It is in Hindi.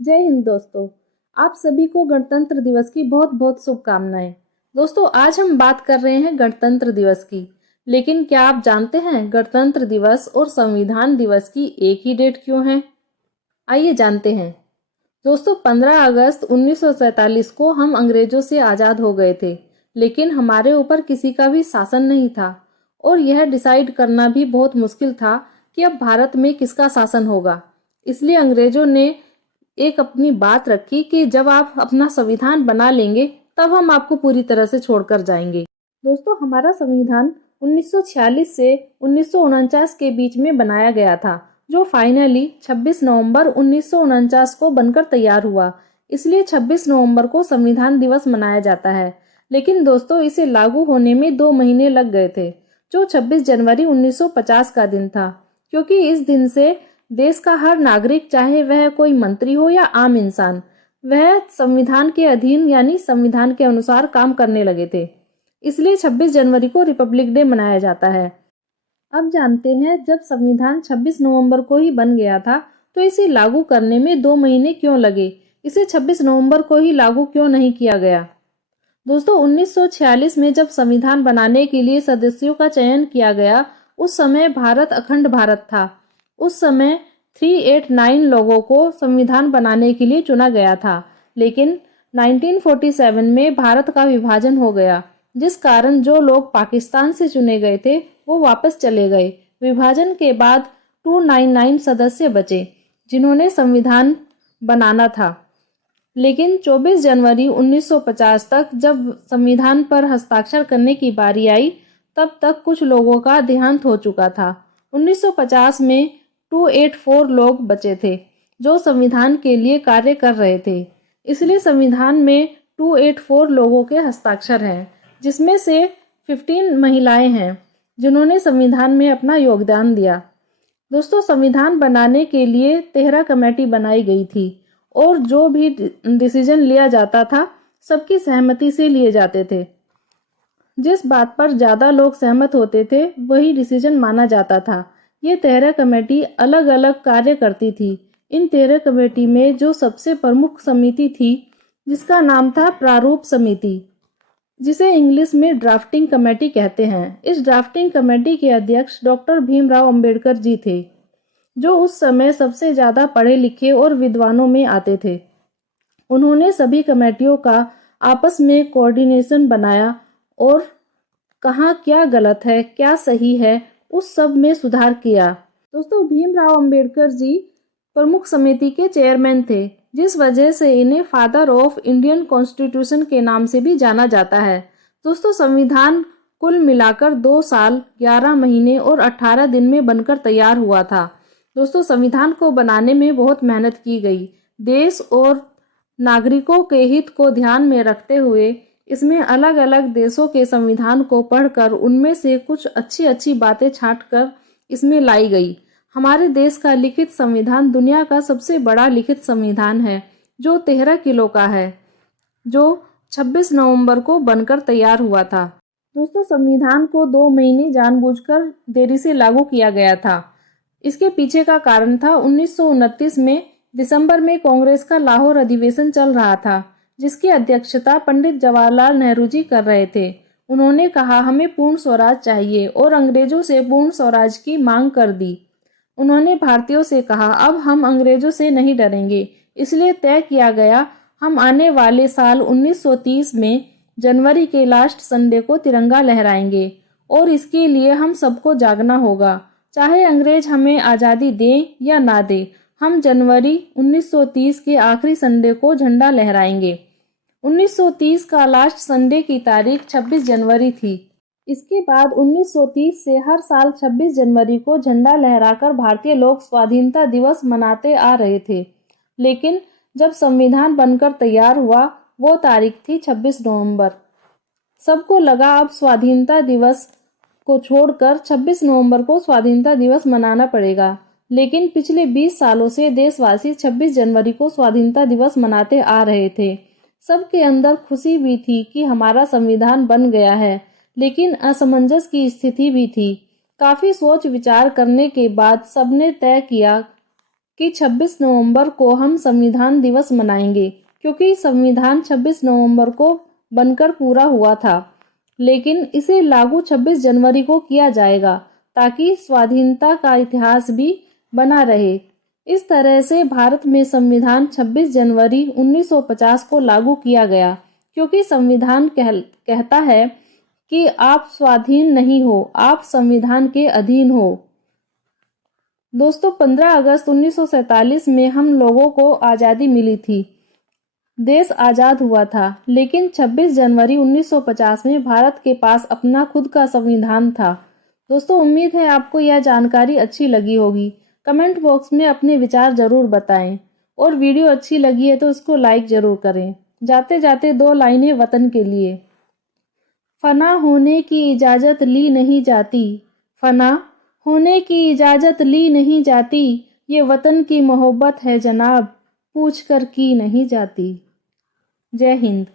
जय हिंद दोस्तों। आप सभी को गणतंत्र दिवस की बहुत बहुत शुभकामनाएं। दोस्तों, आज हम बात कर रहे हैं गणतंत्र दिवस की। लेकिन क्या आप जानते हैं गणतंत्र दिवस और संविधान दिवस की एक ही डेट क्यों है? आइए जानते हैं। दोस्तों, 15 अगस्त 1947 को हम अंग्रेजों से आज़ाद हो गए थे। लेकिन हमारे ऊपर किसी का भी शासन नहीं था और यह डिसाइड करना भी बहुत मुश्किल था कि अब भारत में किसका शासन होगा। इसलिए अंग्रेजों ने एक अपनी बात रखी कि जब आप अपना संविधान बना लेंगे तब हम आपको पूरी तरह से छोड़कर जाएंगे। दोस्तों, हमारा संविधान 1946 से 1949 के बीच में बनाया गया था, जो फाइनली 26 नवंबर 1949 को बनकर तैयार हुआ। इसलिए 26 नवंबर को संविधान दिवस मनाया जाता है। लेकिन दोस्तों, इसे लागू होने में 2 महीने लग गए थे, जो 26 जनवरी 1950 का दिन था। क्योंकि इस दिन से देश का हर नागरिक, चाहे वह कोई मंत्री हो या आम इंसान, वह संविधान के अधीन यानी संविधान के अनुसार काम करने लगे थे। इसलिए 26 जनवरी को रिपब्लिक डे मनाया जाता है। अब जानते हैं, जब संविधान 26 नवंबर को ही बन गया था तो इसे लागू करने में 2 महीने क्यों लगे? इसे 26 नवंबर को ही लागू क्यों नहीं किया गया? दोस्तों, 1946 में जब संविधान बनाने के लिए सदस्यों का चयन किया गया, उस समय भारत अखंड भारत था। उस समय 389 लोगों को संविधान बनाने के लिए चुना गया था। लेकिन 1947 में भारत का विभाजन हो गया, जिस कारण जो लोग पाकिस्तान से चुने गए थे वो वापस चले गए। विभाजन के बाद 299 सदस्य बचे, जिन्होंने संविधान बनाना था। लेकिन 24 जनवरी 1950 तक जब संविधान पर हस्ताक्षर करने की बारी आई, तब तक कुछ लोगों का देहांत हो चुका था। 1950 में 284 लोग बचे थे जो संविधान के लिए कार्य कर रहे थे। इसलिए संविधान में 284 लोगों के हस्ताक्षर हैं, जिसमें से 15 महिलाएं हैं जिन्होंने संविधान में अपना योगदान दिया। दोस्तों, संविधान बनाने के लिए 13 कमेटी बनाई गई थी और जो भी डिसीजन लिया जाता था सबकी सहमति से लिए जाते थे। जिस बात पर ज्यादा लोग सहमत होते थे वही डिसीजन माना जाता था। ये 13 कमेटी अलग अलग कार्य करती थी। इन 13 कमेटी में जो सबसे प्रमुख समिति थी, जिसका नाम था प्रारूप समिति, जिसे इंग्लिश में ड्राफ्टिंग कमेटी कहते हैं। इस ड्राफ्टिंग कमेटी के अध्यक्ष डॉक्टर भीमराव अंबेडकर जी थे, जो उस समय सबसे ज्यादा पढ़े लिखे और विद्वानों में आते थे। उन्होंने सभी कमेटियों का आपस में कोऑर्डिनेशन बनाया और कहाँ क्या गलत है, क्या सही है, उस सब में सुधार किया। दोस्तों, भीमराव अंबेडकर जी प्रमुख समिति के चेयरमैन थे, जिस वजह से इन्हें फादर ऑफ इंडियन कॉन्स्टिट्यूशन के नाम से भी जाना जाता है। दोस्तों, संविधान कुल मिलाकर 2 साल 11 महीने और 18 दिन में बनकर तैयार हुआ था। दोस्तों, संविधान को बनाने में बहुत मेहनत की गई। देश और नागरिकों के हित को ध्यान में रखते हुए इसमें अलग अलग देशों के संविधान को पढ़कर उनमें से कुछ अच्छी अच्छी बातें छांटकर इसमें लाई गई। हमारे देश का लिखित संविधान दुनिया का सबसे बड़ा लिखित संविधान है, जो 13 किलो का है, जो 26 नवंबर को बनकर तैयार हुआ था। दोस्तों, संविधान को 2 महीने जानबूझकर देरी से लागू किया गया था। इसके पीछे का कारण था 1929 में दिसंबर में कांग्रेस का लाहौर अधिवेशन चल रहा था, जिसकी अध्यक्षता पंडित जवाहरलाल नेहरू जी कर रहे थे। उन्होंने कहा, हमें पूर्ण स्वराज चाहिए और अंग्रेजों से पूर्ण स्वराज की मांग कर दी। उन्होंने भारतीयों से कहा, अब हम अंग्रेजों से नहीं डरेंगे। इसलिए तय किया गया, हम आने वाले साल 1930 में जनवरी के लास्ट संडे को तिरंगा लहराएंगे और इसके लिए हम सबको जागना होगा। चाहे अंग्रेज हमें आज़ादी दें या ना दें, हम जनवरी 1930 के आखिरी संडे को झंडा लहराएंगे। 1930 का लास्ट संडे की तारीख 26 जनवरी थी। इसके बाद 1930 से हर साल 26 जनवरी को झंडा लहराकर भारतीय लोग स्वाधीनता दिवस मनाते आ रहे थे। लेकिन जब संविधान बनकर तैयार हुआ, वो तारीख थी 26 नवंबर। सबको लगा अब स्वाधीनता दिवस को छोड़कर 26 नवंबर को स्वाधीनता दिवस मनाना पड़ेगा। लेकिन पिछले 20 सालों से देशवासी 26 जनवरी को स्वाधीनता दिवस मनाते आ रहे थे। सबके अंदर खुशी भी थी कि हमारा संविधान बन गया है, लेकिन असमंजस की स्थिति भी थी। काफी सोच विचार करने के बाद सबने तय किया कि 26 नवंबर को हम संविधान दिवस मनाएंगे, क्योंकि संविधान 26 नवंबर को बनकर पूरा हुआ था, लेकिन इसे लागू 26 जनवरी को किया जाएगा ताकि स्वाधीनता का इतिहास भी बना रहे। इस तरह से भारत में संविधान 26 जनवरी 1950 को लागू किया गया, क्योंकि संविधान कहता है कि आप स्वाधीन नहीं हो, आप संविधान के अधीन हो। दोस्तों, 15 अगस्त 1947 में हम लोगों को आज़ादी मिली थी, देश आज़ाद हुआ था, लेकिन 26 जनवरी 1950 में भारत के पास अपना खुद का संविधान था। दोस्तों, उम्मीद है आपको यह जानकारी अच्छी लगी होगी। कमेंट बॉक्स में अपने विचार जरूर बताएं और वीडियो अच्छी लगी है तो इसको लाइक जरूर करें। जाते जाते 2 लाइनें वतन के लिए। फना होने की इजाज़त ली नहीं जाती, फना होने की इजाज़त ली नहीं जाती, ये वतन की मोहब्बत है जनाब, पूछ कर की नहीं जाती। जय हिंद।